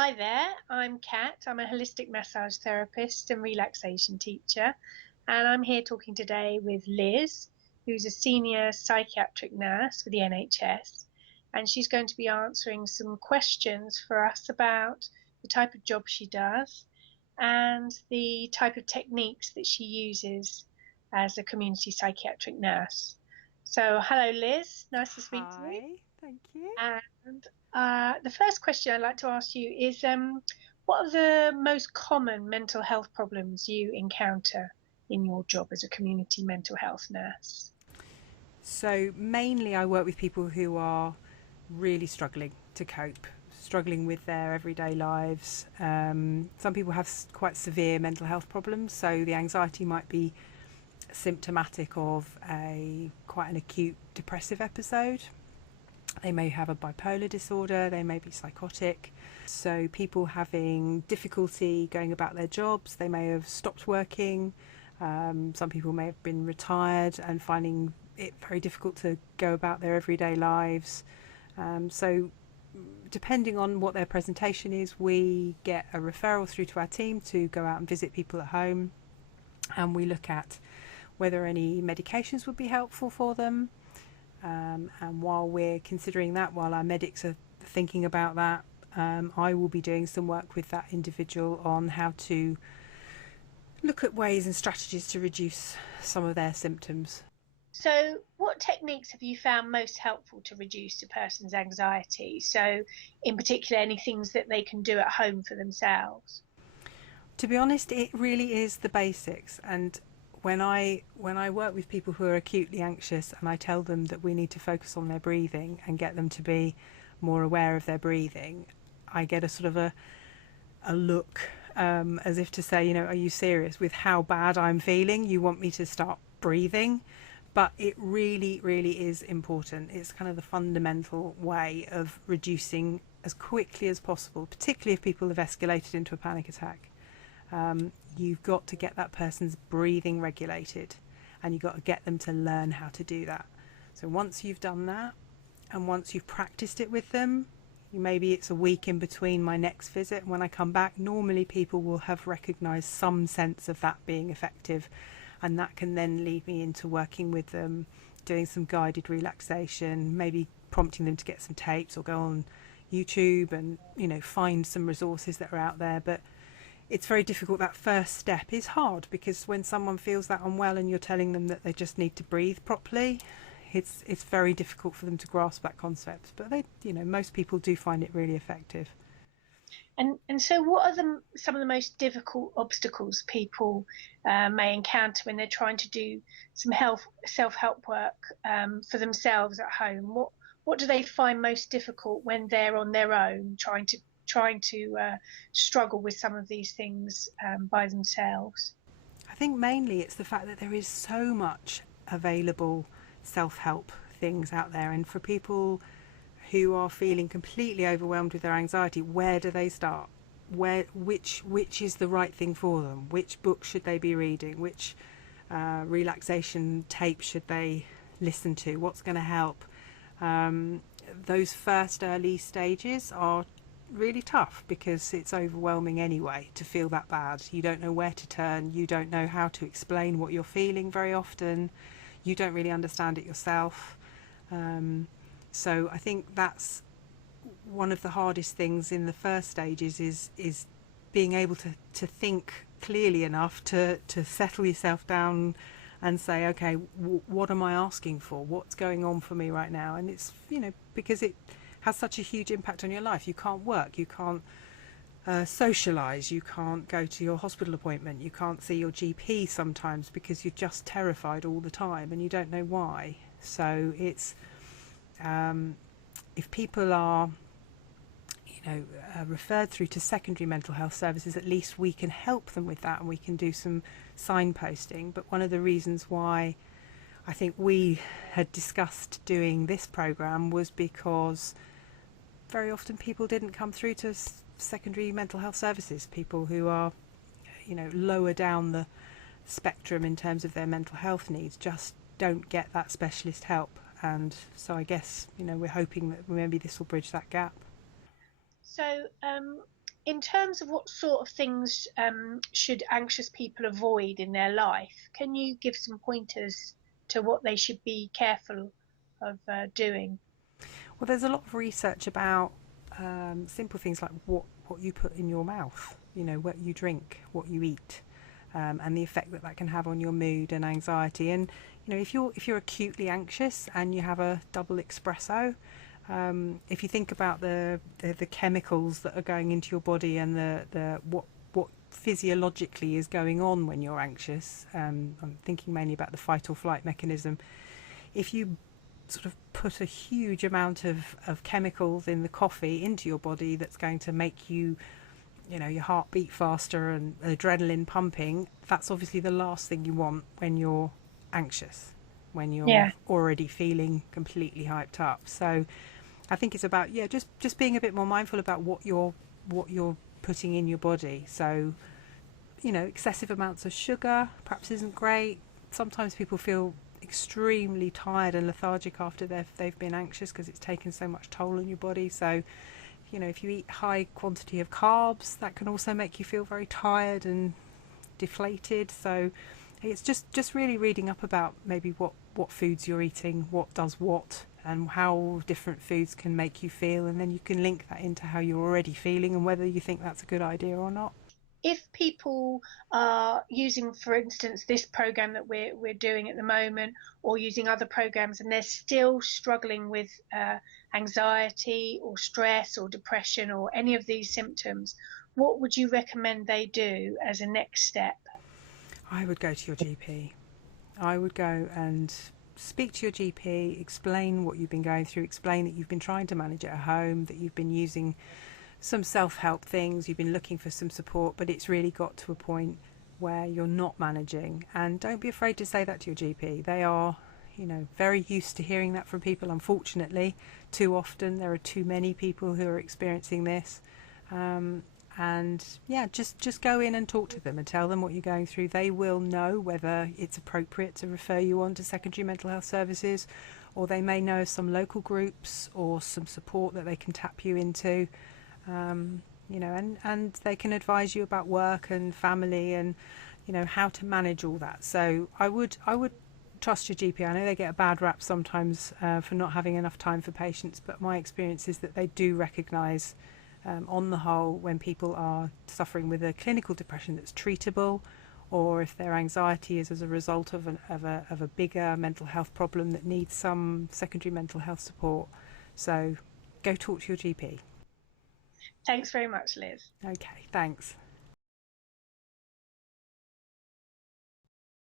Hi there, I'm Kat. I'm a holistic massage therapist and relaxation teacher, and I'm here talking today with Liz, who's a senior psychiatric nurse with the NHS, and she's going to be answering some questions for us about the type of job she does and the type of techniques that she uses as a community psychiatric nurse. So, hello, Liz. Nice to speak to you. Hi, thank you. And the first question I'd like to ask you is what are the most common mental health problems you encounter in your job as a community mental health nurse? So, mainly I work with people who are really struggling to cope, struggling with their everyday lives. Some people have quite severe mental health problems, so the anxiety might be symptomatic of a quite an acute depressive episode. They may have a bipolar disorder, they may be psychotic. So, people having difficulty going about their jobs, they may have stopped working. Some people may have been retired and finding it very difficult to go about their everyday lives. So, depending on what their presentation is, we get a referral through to our team to go out and visit people at home, and we look at whether any medications would be helpful for them. And while we're considering that, while our medics are thinking about that, I will be doing some work with that individual on how to look at ways and strategies to reduce some of their symptoms. So, what techniques have you found most helpful to reduce a person's anxiety? So, in particular, any things that they can do at home for themselves? To be honest, it really is the basics. And when I work with people who are acutely anxious and I tell them that we need to focus on their breathing and get them to be more aware of their breathing, I get a sort of a look, as if to say, are you serious with how bad I'm feeling? You want me to start breathing? But it really, really is important. It's kind of the fundamental way of reducing as quickly as possible, particularly if people have escalated into a panic attack. You've got to get that person's breathing regulated, and you've got to get them to learn how to do that. So once you've done that, and once you've practiced it with them, maybe it's a week in between my next visit, and when I come back, normally people will have recognised some sense of that being effective, and that can then lead me into working with them, doing some guided relaxation, maybe prompting them to get some tapes or go on YouTube and find some resources that are out there. But it's very difficult. That first step is hard because when someone feels that unwell and you're telling them that they just need to breathe properly, it's very difficult for them to grasp that concept. But most people do find it really effective. And so, what are some of the most difficult obstacles people may encounter when they're trying to do some health self help work for themselves at home? What do they find most difficult when they're on their own, trying to struggle with some of these things by themselves? I think mainly it's the fact that there is so much available self-help things out there, and for people who are feeling completely overwhelmed with their anxiety, where do they start? Which is the right thing for them? Which book should they be reading? Which relaxation tape should they listen to? What's going to help? Um, those first early stages are really tough because it's overwhelming anyway to feel that bad. You don't know where to turn, you don't know how to explain what you're feeling very often, you don't really understand it yourself. So I think that's one of the hardest things in the first stages is being able to think clearly enough to settle yourself down and say, okay, what am I asking for? What's going on for me right now? And it's, because it has such a huge impact on your life. You can't work, you can't socialise, you can't go to your hospital appointment, you can't see your GP sometimes because you're just terrified all the time and you don't know why. So it's, if people are referred through to secondary mental health services, at least we can help them with that and we can do some signposting. But one of the reasons why I think we had discussed doing this program was because very often people didn't come through to secondary mental health services. People who are, lower down the spectrum in terms of their mental health needs just don't get that specialist help. And so I guess, we're hoping that maybe this will bridge that gap. So, In terms of what sort of things should anxious people avoid in their life, can you give some pointers to what they should be careful of doing? Well, there's a lot of research about simple things like what you put in your mouth, what you drink, what you eat, and the effect that that can have on your mood and anxiety. And if you're acutely anxious and you have a double espresso, if you think about the chemicals that are going into your body and the what physiologically is going on when you're anxious, I'm thinking mainly about the fight or flight mechanism. If you sort of put a huge amount of chemicals in the coffee into your body that's going to make you, your heart beat faster and adrenaline pumping, that's obviously the last thing you want when you're anxious, when you're Yeah, already feeling completely hyped up. So I think it's about, just being a bit more mindful about what you're putting in your body. So, excessive amounts of sugar perhaps isn't great. Sometimes people feel extremely tired and lethargic after they've been anxious because it's taken so much toll on your body. So, if you eat high quantity of carbs, that can also make you feel very tired and deflated. So it's just really reading up about maybe what foods you're eating, what does what, and how different foods can make you feel, and then you can link that into how you're already feeling and whether you think that's a good idea or not. if people are using, for instance, this program that we're doing at the moment, or using other programs, and they're still struggling with anxiety or stress or depression or any of these symptoms, what would you recommend they do as a next step? I would go to your GP. I would go and speak to your GP, explain what you've been going through, explain that you've been trying to manage it at home, that you've been using some self-help things, you've been looking for some support, but it's really got to a point where you're not managing. And don't be afraid to say that to your GP. They are, very used to hearing that from people. Unfortunately, too often there are too many people who are experiencing this. Um, and yeah, just go in and talk to them and tell them what you're going through. They will know whether it's appropriate to refer you on to secondary mental health services, or they may know some local groups or some support that they can tap you into. And they can advise you about work and family and how to manage all that. So I would trust your GP. I know they get a bad rap sometimes for not having enough time for patients, but my experience is that they do recognise, on the whole, when people are suffering with a clinical depression that's treatable, or if their anxiety is as a result of a bigger mental health problem that needs some secondary mental health support. So go talk to your GP. Thanks very much, Liz. Okay, thanks.